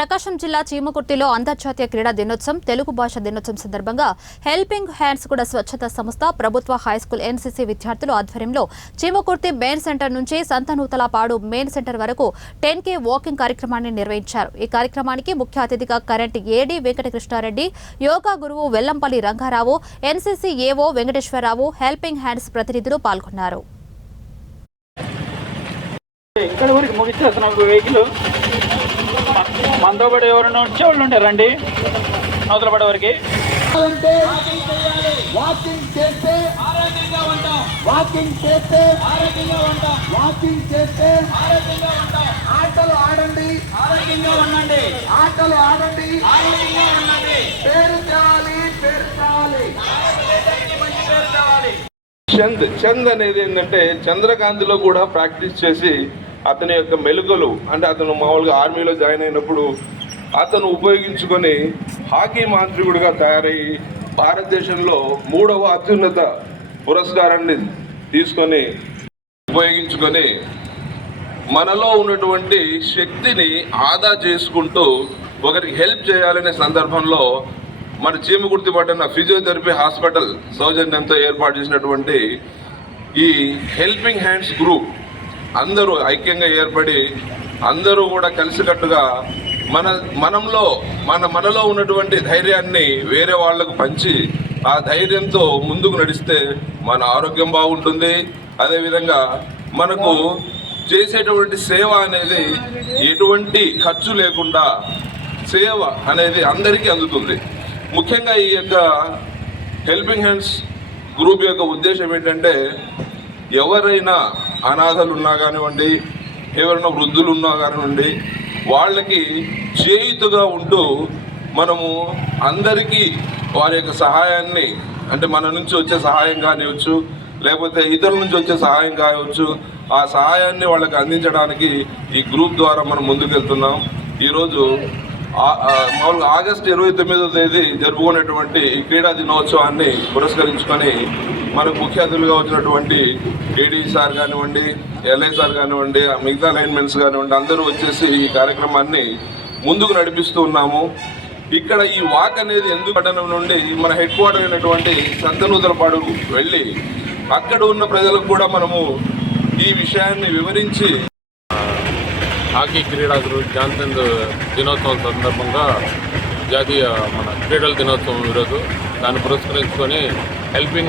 ప్రకాశం జిల్లా చీమకుర్తిలో అంతర్జాతీయ క్రీడా దినోత్సవం తెలుగు భాష దినోత్సవం సందర్భంగా హెల్పింగ్ హ్యాండ్స్ కూడా స్వచ్ఛత సంస్థ ప్రభుత్వ హైస్కూల్ ఎన్సీసీ విద్యార్థుల ఆధ్వర్యంలో చీమకుర్తి మెయిన్ సెంటర్ నుంచి సంతనూతలపాడు మెయిన్ సెంటర్ వరకు 10K వాకింగ్ కార్యక్రమాన్ని నిర్వహించారు। ఈ కార్యక్రమానికి ముఖ్య అతిథిగా కరెంట్ ఏడీ వెంకటకృష్ణారెడ్డి, యోగా గురువు వెల్లంపల్లి రంగారావు, ఎన్సీసీ ఏవో వెంకటేశ్వరరావు, హెల్పింగ్ హ్యాండ్స్ ప్రతినిధులు పాల్గొన్నారు। ఇక్కడ వరకు ముగిస్తేస్తున్నాం వెహికల్ మనతో పాటు ఎవరైనా వచ్చేవాళ్ళు ఉంటే రండి అవతల పడే వరకు వాకింగ్ చేస్తే ఆరోగ్యంగా ఉంటాం, వాకింగ్ చేస్తే ఆరోగ్యంగా ఉంటాం, వాకింగ్ చేస్తే ఆరోగ్యంగా ఉంటాం। ఆటలు ఆడండి, ఆరోగ్యంగా ఉండండి, ఆటలు ఆడండి, ఆరోగ్యంగా ఉండండి। పేరు తేవాలి, పేరు తేవాలి, మంచి పేరు తేవాలి। చంద్ అనేది ఏంటంటే చంద్రకాంతిలో కూడా ప్రాక్టీస్ చేసి అతని యొక్క మెలుకలు అంటే అతను మామూలుగా ఆర్మీలో జాయిన్ అయినప్పుడు అతను ఉపయోగించుకొని హాకీ మాంత్రికుడిగా తయారయ్యి భారతదేశంలో 3వ అత్యున్నత పురస్కారాన్ని తీసుకొని ఉపయోగించుకొని మనలో ఉన్నటువంటి శక్తిని ఆదా చేసుకుంటూ ఒకరికి హెల్ప్ చేయాలనే సందర్భంలో మన చీమకుర్తి పట్టణ ఫిజియోథెరపీ హాస్పిటల్ సౌజన్యంతో ఏర్పాటు చేసినటువంటి ఈ హెల్పింగ్ హ్యాండ్స్ గ్రూప్ అందరూ ఐక్యంగా ఏర్పడి అందరూ కూడా కలిసికట్టుగా మనలో ఉన్నటువంటి ధైర్యాన్ని వేరే వాళ్లకు పంచి ఆ ధైర్యంతో ముందుకు నడిస్తే మన ఆరోగ్యం బాగుంటుంది। అదేవిధంగా మనకు చేసేటువంటి సేవ అనేది ఎటువంటి ఖర్చు లేకుండా సేవ అనేది అందరికీ అందుతుంది। ముఖ్యంగా ఈ యొక్క హెల్పింగ్ హ్యాండ్స్ గ్రూప్ యొక్క ఉద్దేశం ఏంటంటే ఎవరైనా అనాథలు ఉన్నా కానివ్వండి, ఎవరైనా వృద్ధులు ఉన్నా కానివ్వండి, వాళ్ళకి చేయుతుగా ఉంటూ మనము అందరికీ వారి యొక్క సహాయాన్ని అంటే మన నుంచి వచ్చే సహాయం కానివచ్చు, లేకపోతే ఇతరుల నుంచి వచ్చే సహాయం కావచ్చు, ఆ సహాయాన్ని వాళ్ళకి అందించడానికి ఈ గ్రూప్ ద్వారా మనం ముందుకెళ్తున్నాం। ఈరోజు మామూలుగా ఆగస్టు 29వ తేదీ జరుపుకునేటువంటి ఈ క్రీడా దినోత్సవాన్ని పురస్కరించుకొని మనకు ముఖ్య అతిథులుగా వచ్చినటువంటి ఏడీ సార్ కానివ్వండి, ఎల్ఐ సార్ కానివ్వండి, మిగతా లైన్మెన్స్ కానివ్వండి, అందరూ వచ్చేసి ఈ కార్యక్రమాన్ని ముందుకు నడిపిస్తూ ఉన్నాము। ఇక్కడ ఈ వాక్ అనేది ఎందుకు పట్టణం నుండి మన హెడ్ క్వార్టర్ అయినటువంటి సంతనూతలపాడు వెళ్ళి అక్కడ ఉన్న ప్రజలకు కూడా మనము ఈ విషయాన్ని వివరించి హాకీ క్రీడాకులు జాన్సన్ దినోత్సవం సందర్భంగా జాతీయ మన క్రీడల దినోత్సవం ఈరోజు దాన్ని పురస్కరించుకొని హెల్పింగ్